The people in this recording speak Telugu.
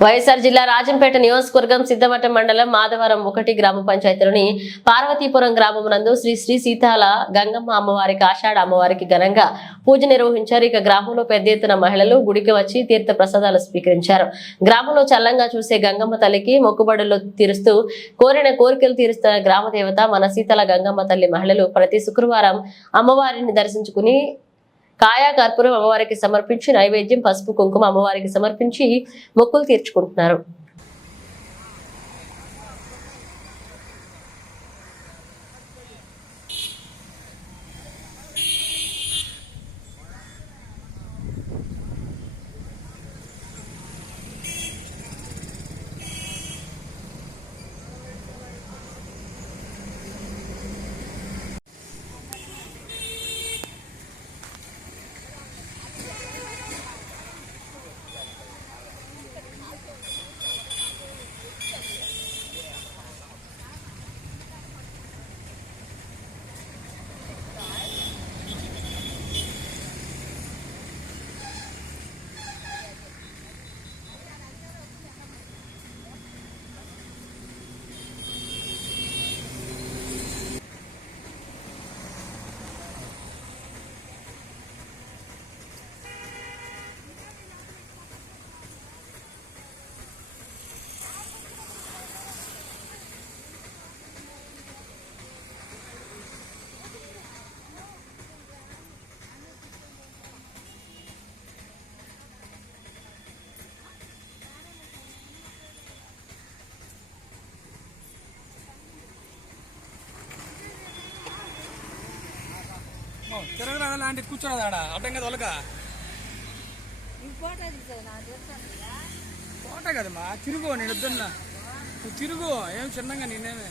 వైఎస్ఆర్ జిల్లా రాజంపేట నియోజకవర్గం సిద్ధవటం మండలం మాధవరం ఒకటి గ్రామ పంచాయతీలోని పార్వతీపురం గ్రామం నందు శ్రీ శ్రీ సీతాల గంగమ్మ అమ్మవారికి ఆషాఢ అమ్మవారికి ఘనంగా పూజ నిర్వహించారు. ఇక గ్రామంలో పెద్ద ఎత్తున మహిళలు గుడికి వచ్చి తీర్థ ప్రసాదాలు స్వీకరించారు. గ్రామంలో చల్లంగా చూసే గంగమ్మ తల్లికి మొక్కుబడులు తీరుస్తూ కోరిన కోరికలు తీరుస్తున్న గ్రామ దేవత మన సీతల గంగమ్మ తల్లి మహిళలు ప్రతి శుక్రవారం అమ్మవారిని దర్శించుకుని కాయా కర్పూరం అమ్మవారికి సమర్పించి నైవేద్యం పసుపు కుంకుమ అమ్మవారికి సమర్పించి మొక్కులు తీర్చుకుంటున్నారు. తిరగరా లాంటి కూర్చోరాదు ఆడ. అడ్డంగా తొలక ఫోటో కదమ్మా తిరుగు నేను వద్దన్నా. నువ్వు తిరుగు ఏం చిన్నగా నేనేమే